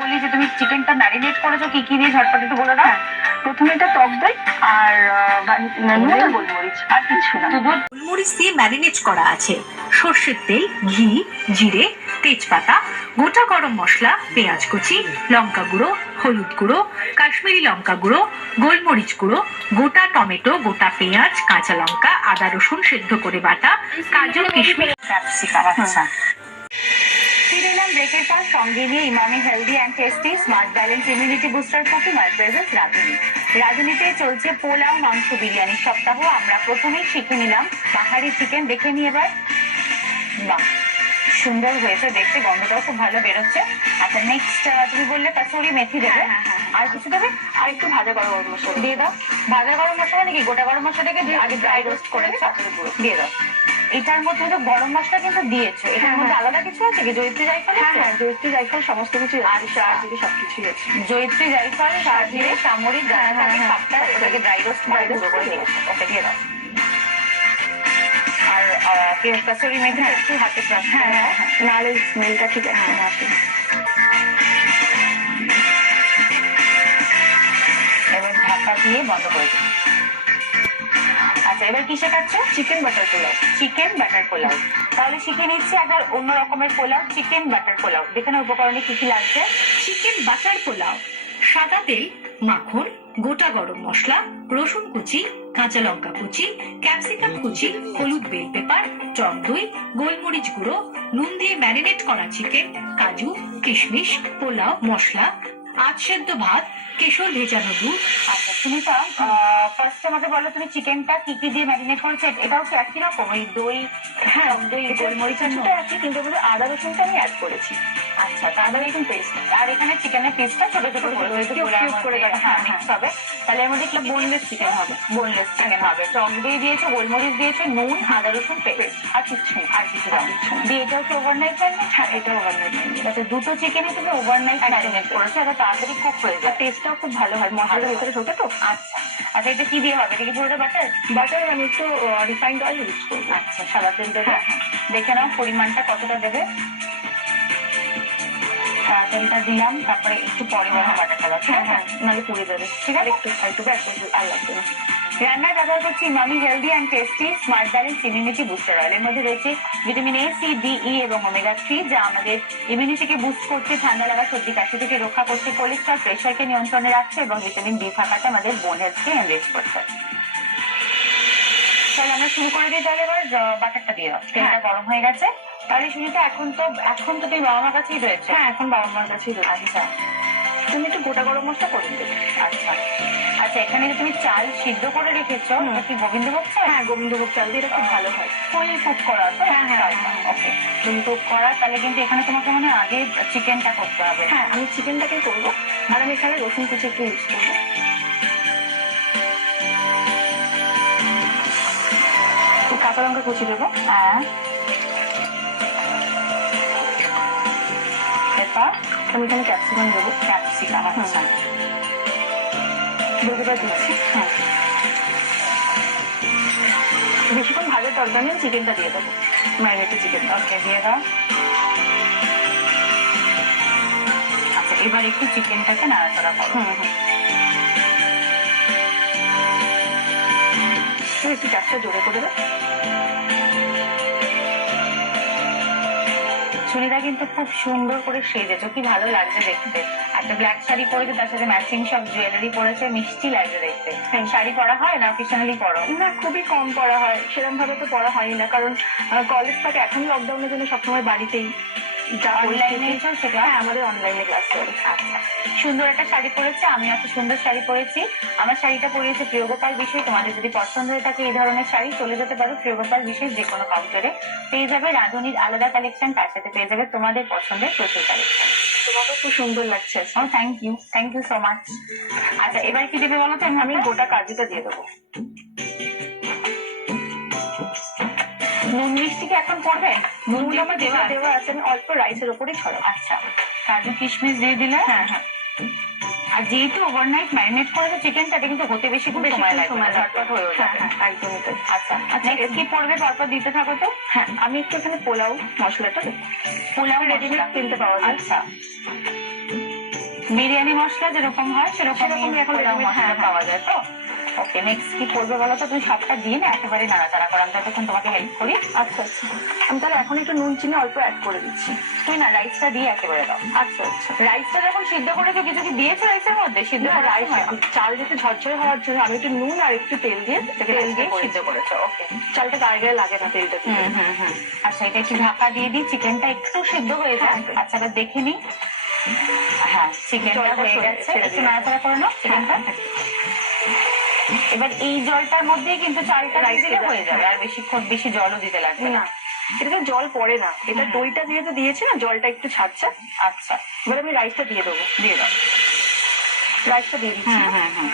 বলি যে তুমি চিকেনটা ম্যারিনেট করেছ কি কি দিয়ে ঝটপট একটু বলে দাও। প্রথমে এটা টক দই আর নুন গোলমরিচ আর কিছু না। গোলমরিচ দিয়ে ম্যারিনেট করা আছে। সর্ষের তেল ঘি জিরে তেজপাতা গোটা গরম মশলা পেঁয়াজ কুচি লঙ্কা গুঁড়ো হলুদ গুঁড়ো কাশ্মীরি লঙ্কা গুঁড়ো গোলমরিচ গুঁড়ো গোটা টমেটো গোটা পেঁয়াজ কাঁচা লঙ্কা আদা রসুন সেদ্ধ করে বাটা কাজু কিশমিশ। ক্যাপসিকাম আচ্ছা। ফিরে এলাম ব্রেকের পর সঙ্গে নিয়ে Emami healthy and tasty smart balance immunity booster cookie my presents Radhuni রাঁধুনিতে চলছে পোলাও মাংস বিরিয়ানি সপ্তাহ। আমরা প্রথমেই শিখে নিলাম পাহাড়ি চিকেন দেখে নিয়ে এবার বাহ সুন্দর হয়েছে দেখতে গন্ধটাও খুব ভালো বেরোচ্ছে। আচ্ছা নেক্সট তুমি বললে কসুরি মেথি দেবে। হ্যাঁ, হ্যাঁ, আর কিছু দেবে? আর একটু ভাজা গরম মশলা দিয়ে দাও। ভাজা গরম মশলা নাকি গোটা গরম মশলাটাকে আগে ড্রাই রোস্ট করেছ? দিয়ে দাও। এটার মধ্যে তো গরম মশলা কিন্তু দিয়েছ। এটার হ্যাঁ, মধ্যে হ্যাঁ। আলাদা কিছু আছে কি? জয়িত্রী জায়ফল হ্যাঁ হ্যাঁ জয়িত্রী জায়ফল সমস্ত কিছু আর সার থেকে সবকিছুই আছে। জয়িত্রী জায়ফল সার দিয়ে সামরিক হ্যাঁ, হ্যাঁ, হ্যাঁ। সবটা ওটাকে ড্রাই রোস্ট Dry roast করে দিয়েছ ওকে দিয়ে দাও। আর কসুরি মেথি একটু হাতে ক্রাশ হ্যাঁ হ্যাঁ হ্যাঁ। নাহলে স্মেলটা ঠিক আছে। এবার ঢাকা দিয়ে বন্ধ করে দিই। আচ্ছা এবার কি শেখাচ্ছে? Chicken butter pulao. Chicken butter pulao. তাহলে শিখে নিচ্ছি একবার অন্য রকমের পোলাও। Chicken butter pulao. দেখে না উপকরণে কি কি লাগছে। Chicken butter pulao. সাদা তেল, মাখন, গোটা গরম মশলা, রসুন কুচি, কাঁচা লঙ্কা কুচি ক্যাপসিকাম কুচি, হলুদ বেল পেপার টক দই, গোলমরিচ গুঁড়ো, নুন দিয়ে ম্যারিনেট করা চিকেন কাজু, কিশমিশ, পোলাও, মশলা আজ সেদ্ধ ভাত কেশর ভেজানো দুধ আচ্ছা সুনিতা ফার্স্ট আমাকে বলো তুমি চিকেনটা কি কি দিয়ে ম্যারিনেট করেছ? এটাও কি একই রকম? ওই দই হ্যাঁ দই এটা গোলমরিচ কিছুটা আছে কিন্তু ওর আদা রসুনটা আমি অ্যাড করেছি। আচ্ছা তাহলে রসুন পেস্ট আর এখানে চিকেনের পিসটা ছোট ছোট করে cube করে হ্যাঁ হ্যাঁ, হবে। তাহলে এর মধ্যে কি boneless chicken হবে। বোনলেস চিকেন হবে। টক দই দিয়েছ গোলমরিচ দিয়েছ নুন আদা রসুন পেস্ট আর কিছু আর কিছু দাও দিয়ে এটা হচ্ছে ওভারনাইট হ্যাঁ এটা ওভারনাইট আচ্ছা দুটো চিকেনই তুমি ওভারনাইট ম্যারিনেট করেছ। এটা তাড়াতাড়ি কুক হয়ে যায়। টেস্টটাও খুব ভালো হয়। মশলার ভেতরে ঢোকে তো? আচ্ছা। আচ্ছা এটা কি দিয়ে হবে? এটা কি পুরোটা বাটার বাটার আমি একটু রিফাইন্ড অয়েল ইউজ করব। আচ্ছা সাদা তেল দেবে? হ্যাঁ, হ্যাঁ। দেখে নাও পরিমাণটা কতটা দেবে। তেলটা দিলাম তারপরে একটু পরে বাটার বাটারটা দাও হ্যাঁ হ্যাঁ। নাহলে পুড়ে যাবে। ঠিক আছে? একটু একটু ব্যাক করব। আর লাগবে না রান্নায় ব্যবহার করছি Emami healthy and tasty smart balance immunity booster oil এর মধ্যে রয়েছে vitamin A C D E এবং ওমেগা থ্রি যা আমাদের ইমিউনিটিকে বুস্ট করছে ঠান্ডা লাগা সর্দি কাশি থেকে রক্ষা করছে কোলেস্ট্রল প্রেশারকে নিয়ন্ত্রণে রাখছে এবং ভিটামিন ডি থাকাতে আমাদের বোন হেলথকে এনরিচ করছে। তাহলে আমরা শুরু করে দিই তাহলে এবার বাটারটা দিয়ে দাও। তেলটা হ্যাঁ। গরম হয়ে গেছে। তাহলে শুনিটা এখন তো এখন তো তুই বাবা মার কাছেই রয়েছে। হ্যাঁ এখন বাবা মার কাছেই রয়েছে। আচ্ছা। তুমি একটু গোটা গরম মশলা করে দেবে আচ্ছা। আচ্ছা এখানে যে তুমি চাল সিদ্ধ করে রেখেছো। এটা কি গোবিন্দভোগ চাল? হ্যাঁ গোবিন্দভোগ চাল দিয়ে এটা খুব ভালো হয়। ফুল কুক করা তো? হ্যাঁ, হ্যাঁ, হ্যাঁ। ওকে ফুল কুক করা তাহলে কিন্তু এখানে তোমাকে মনে হয় আগে চিকেনটা করতে হবে। হ্যাঁ আমি চিকেনটাকে করব আর আমি এখানে রসুন কুচি একটু ইউজ করব। কাঁচা লঙ্কা কুচি দেবো। হ্যাঁ। এরপর? আমি এখানে ক্যাপসিকাম দেবো। ক্যাপসিকাম আচ্ছা। দুটোটা দিচ্ছি হ্যাঁ। বেশিক্ষণ ভাজার দরকার নেই চিকেনটা দিয়ে দেবো। Marinated chicken. ওকে দিয়ে দাও। আচ্ছা এবার একটু চিকেনটাকে নাড়াচাড়া করো। হুম হুম। একটু গ্যাসটা জোরে করে দেবে সুনিতা কিন্তু খুব সুন্দর করে সেজেছো। কি ভালো লাগছে দেখতে। একটা ব্ল্যাক শাড়ি পরেছে, তার সাথে ম্যাচিং সব জুয়েলারি পরেছে, মিষ্টি লাগছে দেখতে। হ্যাঁ। শাড়ি পরা হয় না অকেশনালি পরো? না, খুবই কম পরা হয়। সেরকম ভাবে তো পরা হয়নি না, কারণ কলেজ থাকে এখন লকডাউনের জন্য সবসময় বাড়িতেই অনলাইনে চলছে হ্যাঁ আমাদের অনলাইনে ক্লাস আচ্ছা। সুন্দর একটা শাড়ি পরেছে আমি একটা সুন্দর শাড়ি পরেছি। আমার শাড়িটা পরিয়েছে প্রিয়গোপাল বিষয় তোমাদের যদি পছন্দ হয়ে থাকে এই ধরনের শাড়ি চলে যেতে পারো প্রিয়গোপাল বিষয় যে কোনো কাউন্টারে পেয়ে যাবে রাঁধুনির আলাদা কালেকশন তার সাথে পেয়ে যাবে তোমাদের পছন্দের প্রচুর কালেকশন তোমাকে খুব সুন্দর লাগছে ও thank you thank you so much আচ্ছা এবার কি দেবে বলো তো? আমি গোটা কাজুটা দিয়ে দেবো। নুন মিষ্টি কি এখন পড়বে? নুন আমার দেওয়া? দেওয়া আছে আমি অল্প রাইসের ওপরেই ছড়াবো আচ্ছা। কাজু কিশমিশ দিয়ে দিলে? হ্যাঁ হ্যাঁ। আর যেহেতু ওভারনাইট ম্যারিনেট করেছে চিকেনটা কিন্তু হতে বেশি খুব সময় না, ঝটপট হয়ে হ্যাঁ যাবে। হ্যাঁ একদমই তাই। আচ্ছা। আচ্ছা, কি পড়বে? পরপর দিতে থাকো তো। হ্যাঁ আমি একটু এখানে পোলাও মশলাটা পোলাও রেডিমেড কিনতে পাওয়া যায়। আচ্ছা। বিরিয়ানি মশলা যেরকম হয় সেরকম এখন হ্যাঁ, পাওয়া যায় তো? ওকে নেক্সট কি করবে বলো তো? তুমি সবটা দিয়ে না একেবারে নাড়াচাড়া করো। আমি ততক্ষণ তোমাকে হেল্প করি। আচ্ছা আচ্ছা। আমি তাহলে এখন একটু নুন চিনি অল্প অ্যাড করে দিচ্ছি। তুমি না রাইসটা দিয়ে একেবারে দাও। আচ্ছা আচ্ছা। রাইসটা যখন সিদ্ধ করেছ কিছু কি দিয়েছ রাইসের মধ্যে? সিদ্ধ না, করার রাইস চাল যাতে ঝরঝরে হওয়ার জন্য আমি একটু নুন আর একটু তেল দিয়ে তেল দিয়ে সিদ্ধ করেছ। ওকে চালটা গায়ে গায়ে লাগে না তেলটা হুম হুম হুম। আচ্ছা এটা একটু ঢাকা দিয়ে দিই। চিকেনটা একটু সিদ্ধ হয়ে যায় হ্যাঁ। আচ্ছা দেখে নিই। হ্যাঁ চিকেনটা হয়ে গেছে। একটু। নাড়াচাড়া করে নাও চিকেনটা এবার এই জলটার মধ্যেই কিন্তু চালটা রাইস দিলে হয়ে যাবে আর বেশিক্ষণ বেশি জলও দিতে লাগবে না। এটাতে জল পড়ে না। এটা। দইটা যেহেতু দিয়েছে না জলটা একটু ছাড়ছে। আচ্ছা। এবার আমি রাইসটা দিয়ে দেবো দিয়ে দাও। রাইসটা দিয়ে দিচ্ছি। হ্যাঁ হ্যাঁ হুম।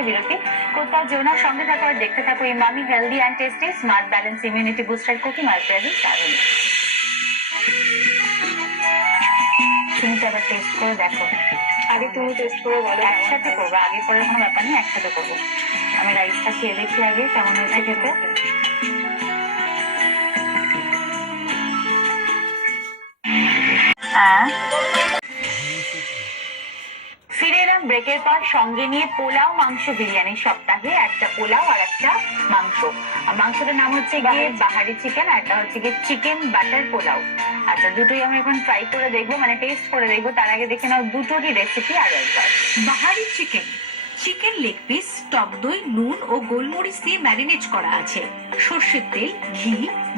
একটা বিরতি। কোথাও যেওনার সঙ্গে থাকো আর দেখতে থাকো এই Emami healthy and tasty smart balance immunity booster cooking present দারুণ তুমি তো আবার টেস্ট করে দেখো। আগে তুমি টেস্ট করে বলো। একসাথে করব আগে পরে কোনো ব্যাপার নেই একসাথে করব। আমি রাইসটা খেয়ে দেখি আগে কেমন হয়েছে খেতে। হ্যাঁ ফিরে ব্রেকের পর সঙ্গে নিয়ে পোলাও মাংস বিরিয়ানি। সপ্তাহে একটা পোলাও আর একটা মাংস। আর মাংসটার নাম হচ্ছে গিয়ে বাহারি চিকেন। আর একটা হচ্ছে গিয়ে চিকেন বাটার পোলাও। আচ্ছা দুটোই আমি এখন ট্রাই করে দেখব মানে টেস্ট করে দেখব। তার আগে দেখে নাও দুটোরই রেসিপি আর একবার। বাহারি চিকেন। চিকেন লেগ পিস, টক দই, নুন ও গোলমরিচ দিয়ে ম্যারিনেট করা আছে। সর্ষের তেল, ঘি,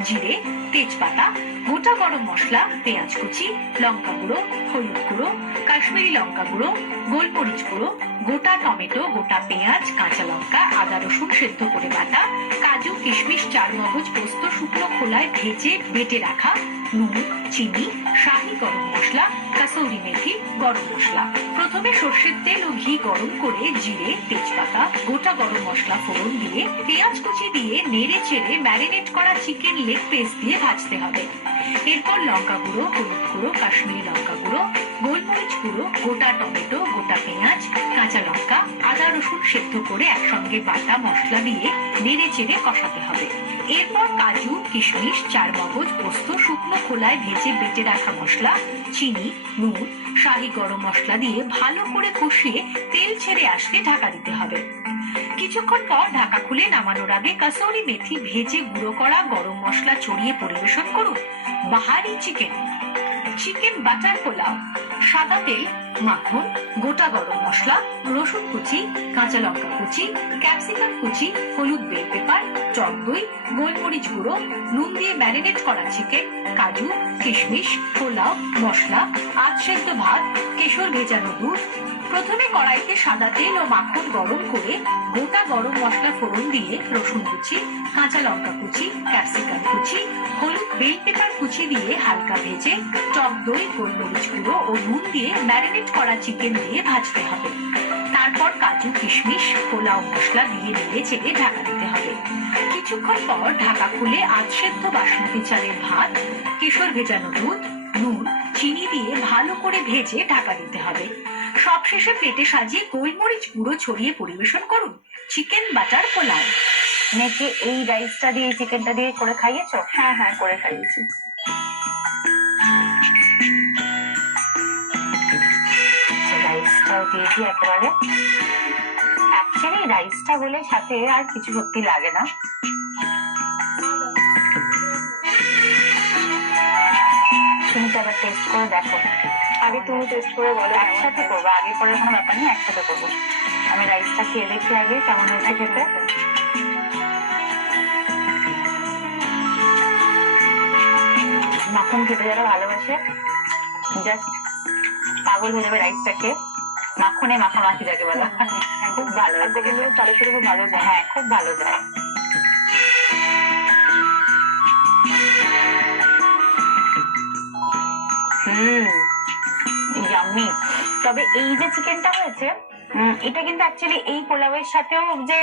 জিরে, তেজপাতা, গোটা গরম মশলা, পেঁয়াজ কুচি, লঙ্কা গুঁড়ো, হলুদ গুঁড়ো, কাশ্মীরি লঙ্কা গুঁড়ো, গোলমরিচ গুঁড়ো, গোটা টমেটো, গোটা পেঁয়াজ, কাঁচা লঙ্কা, আদা রসুন সেদ্ধ করে বাটা, কাজু, কিশমিশ চার মগজ পোস্ত, শুকনো খোলায় ভেজে বেটে রাখা নুন, চিনি, শাহি গরম মশলা, কাসৌরি মেথি, গরম মশলা। প্রথমে সর্ষের তেল ও ঘি গরম করে জিরে, তেজপাতা, গোটা গরম মশলা ফোড়ন দিয়ে পেঁয়াজ কুচি দিয়ে নেড়ে চেড়ে ম্যারিনেট করা চিকেন লেগ পেস্ট দিয়ে ভাজতে হবে। এরপর লঙ্কা গুঁড়ো, হলুদ গুঁড়ো, কাশ্মীরি লঙ্কা গুঁড়ো, গোলমরিচ গুঁড়ো, গোটা টমেটো পেঁয়াজ, কাঁচা লঙ্কা, আদা রসুন সেদ্ধ করে একসঙ্গে বাটা মশলা দিয়ে নেড়ে চেড়ে কষাতে হবে। এরপর কাজু, কিশমিশ চার মগজ পোস্ত, শুকনো খোলায় ভেজে বেটে রাখা মশলা, চিনি, নুন, শাহি গরম মশলা দিয়ে ভালো করে কষিয়ে তেল ছেড়ে আসতে ঢাকা দিতে হবে। কিছুক্ষণ পর ঢাকা খুলে নামানোর আগে কাসৌরি মেথি ভেজে গুঁড়ো করা গরম মশলা ছড়িয়ে পরিবেশন করুন। বাহারি চিকেন। Chicken butter pulao. সাদা তেল, মাখন, গোটা গরম মশলা, রসুন কুচি, কাঁচা লঙ্কা কুচি, ক্যাপসিকাম কুচি, হলুদ বেল পেপার, টক দই, গোলমরিচ গুঁড়ো, নুন দিয়ে ম্যারিনেট করা চিকেন, কাজু, কিশমিশ, পোলাও, মশলা, আধ সেদ্ধ ভাত, কেশর ভেজানো দুধ প্রথমে কড়াইতে সাদা তেল ও মাখন গরম করে গোটা গরম মশলা ফোড়ন দিয়ে রসুন কুচি, কাঁচা লঙ্কা কুচি, ক্যাপসিকাম কুচি, হলুদ বেল পেপার কুচি দিয়ে হালকা ভেজে টক দই, গোলমরিচ গুঁড়ো ও নুন দিয়ে ম্যারিনেট করা চিকেন দিয়ে ভাজতে হবে। তারপর কাজু, কিশমিশ, পোলাও মশলা দিয়ে নেড়ে চেড়ে ঢাকা দিতে হবে। কিছুক্ষণ পর ঢাকা খুলে আধ সেদ্ধ বাসমতি চালের ভাত, কেশর ভেজানো দুধ, নুন, চিনি দিয়ে ভালো করে ভেজে ঢাকা দিতে হবে। সবশেষে প্লেটে সাজিয়ে গোলমরিচ গুঁড়ো ছড়িয়ে পরিবেশন করুন। Chicken butter pulao. মেয়েকে এই রাইসটা দিয়ে চিকেনটা দিয়ে করে খাইয়েছো? হ্যাঁ হ্যাঁ করে খাইয়েছি। রাইসটাও দিয়েছি একেবারে। অ্যাকচুয়ালি রাইসটা বলে সাথে আর কিছু সত্যি লাগে না। তুমি তো আবার টেস্ট করে দেখো। আগে তুমি টেস্ট করে বলো একসাথে করব আগে করে কোনো ব্যাপার নেই একসাথে করব। আমি রাইসটা খেয়ে দেখি আগে কেমন হয়েছে খেতে। মাখন খেতে যারা ভালোবাসে জাস্ট পাগল হয়ে যাবে রাইসটা খেয়ে। মাখনে মাখামাখি যাকে বলা। খুব ভালো। চালের সাথে খুব ভালো যায়। হ্যাঁ খুব ভালো যায়। হুম। তবে এই যে চিকেনটা হয়েছে এটা কিন্তু অ্যাকচুয়ালি এই পোলাওয়ের সাথেও যে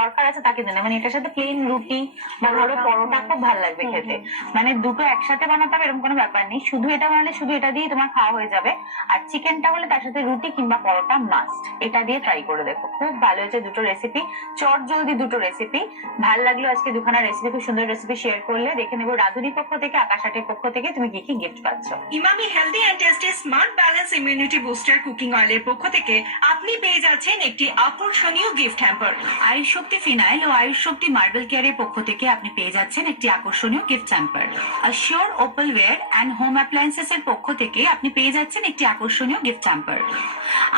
দরকার আছে তাকে জন্য মানে এটার সাথে প্লেন রুটি বা ধরো পরোটা খুব ভালো লাগবে খেতে। মানে দুটো একসাথে বানাতে হবে এরকম কোনো ব্যাপার নেই। শুধু এটা বানালে শুধু এটা দিয়ে তোমার খাওয়া হয়ে যাবে। আর চিকেনটা হলে তার সাথে রুটি কিংবা পরোটা মাস্ট এটা দিয়ে ট্রাই করে দেখো। খুব ভালো হয়েছে দুটো রেসিপি চট জলদি দুটো রেসিপি ভালো লাগল আজকে দুখানা রেসিপি খুব সুন্দর রেসিপি শেয়ার করলে। দেখে নেব রাধুনি পক্ষ থেকে আকাশ আটের পক্ষ থেকে তুমি কি কি গিফট পাচ্ছ। Emami healthy and tasty smart balance immunity booster cooking অয়েলের পক্ষ থেকে আপনি পেয়ে যাচ্ছেন একটি আকর্ষণীয় gift hamper Ayush Shakti phenyl ও আয়ুষ শক্তি মার্বেল কেয়ারের পক্ষ থেকে আপনি পেয়ে যাচ্ছেন একটি আকর্ষণীয় gift hamper R sure opalware and home appliances এর পক্ষ থেকে আপনি পেয়ে যাচ্ছেন একটি আকর্ষণীয় gift hamper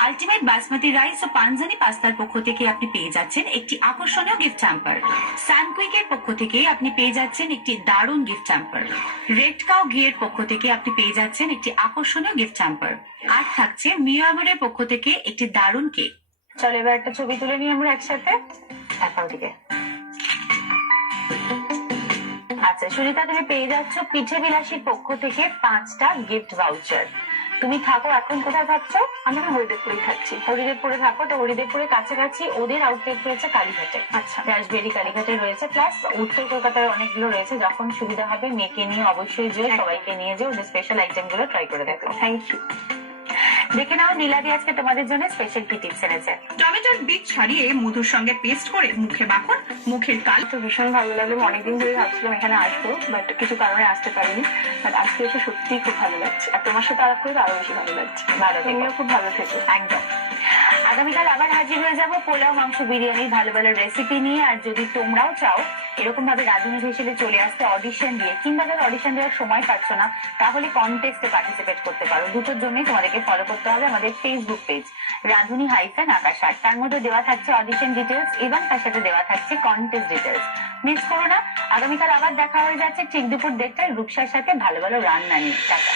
ultimate basmati rice ও পানজানি পাস্তার পক্ষ থেকে আপনি পেয়ে যাচ্ছেন একটি আকর্ষণীয় গিফট চ্যাম্পার স্যানকুইক এর পক্ষ থেকে আপনি পেয়ে যাচ্ছেন একটি দারুণ গিফট চ্যাম্পার রেড কাউ ঘিয়ের পক্ষ থেকে আপনি পেয়ে যাচ্ছেন একটি আকর্ষণীয় গিফট চ্যাম্পার আর থাকছে মিয়ামারের পক্ষ থেকে একটি দারুণ কেক চলো এবার একটা ছবি তুলে নিই আমরা একসাথে। দিকে আচ্ছা সুনিতা তুমি পেয়ে যাচ্ছ পিঠে বিলাসীর পক্ষ থেকে পাঁচটা গিফট ভাউচার তুমি থাকো এখন কোথায় থাকছো? আমি এখন হরিদেবপুরেই থাকছি। হরিদেবপুরে থাকো তো হরিদেবপুরের কাছাকাছি ওদের আউটলেট রয়েছে কালীঘাটে। আচ্ছা। রাজবেরি কালীঘাটে রয়েছে প্লাস উত্তর কলকাতায় অনেকগুলো রয়েছে। যখন সুবিধা হবে মেয়েকে নিয়ে অবশ্যই যেও সবাইকে নিয়ে যেও ওদের স্পেশাল আইটেমগুলো ট্রাই করে দেখো। থ্যাংক ইউ দেখে নাও নীলাদি আজকে তোমাদের জন্য স্পেশাল কি টিপস এনেছে। টমেটোর বীজ ছাড়িয়ে মধুর সঙ্গে পেস্ট করে মুখে মাখুন মুখের কাল। তো ভীষণ ভালো লাগল অনেকদিন ধরে ভাবছিলাম এখানে আসব বাট কিছু কারণে আসতে পারিনি। বাট আজকে এসে সত্যিই খুব ভালো লাগছে আর তোমার সাথে আলাপ করে আরও বেশি ভালো লাগছে। তুমিও খুব ভালো থেকো। একদম। আগামীকাল আবার হাজির হয়ে যাব পোলাও, মাংস বিরিয়ানির ভালো ভালো রেসিপি নিয়ে। আর যদি তোমরাও চাও এরকম ভাবে রাঁধুনি হিসেবে চলে আসতে অডিশন দিয়ে, কিংবা ধরো অডিশন দেওয়ার সময় পাচ্ছ না, তাহলে কন্টেস্টে পার্টিসিপেট করতে পারো। দুটোর জন্যই তোমাদেরকে ফলো করতে হবে আমাদের Facebook page Radhuni hyphen Akash আর তার মধ্যে দেওয়া থাকছে অডিশন ডিটেলস এবং তার সাথে দেওয়া থাকছে কন্টেস্ট ডিটেলস মিস করো না, আগামীকাল আবার দেখা হয়ে যাচ্ছে ঠিক দুপুর দেড়টায় রূপসার সাথে ভালো ভালো রান্না নিয়ে। টাটা।